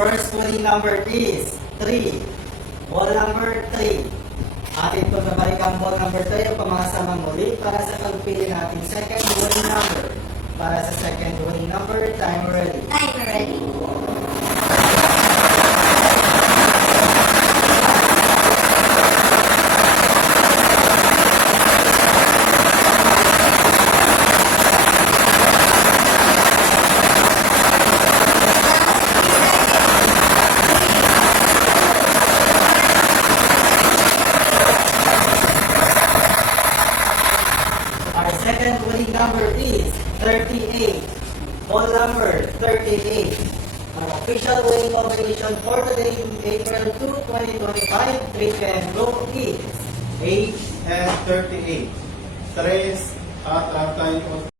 first winning number is 3. Ball number 3. Atin po nabalik ang ball number 3 o pamasamang muli para sa pagpili natin second winning number. Para sa second winning number, time ready. Time ready. Our second winning number is 38. Ball number 38. Our official winning combination for today, April 2, 2025, 3 and go is 8 and 38. 3 at ang time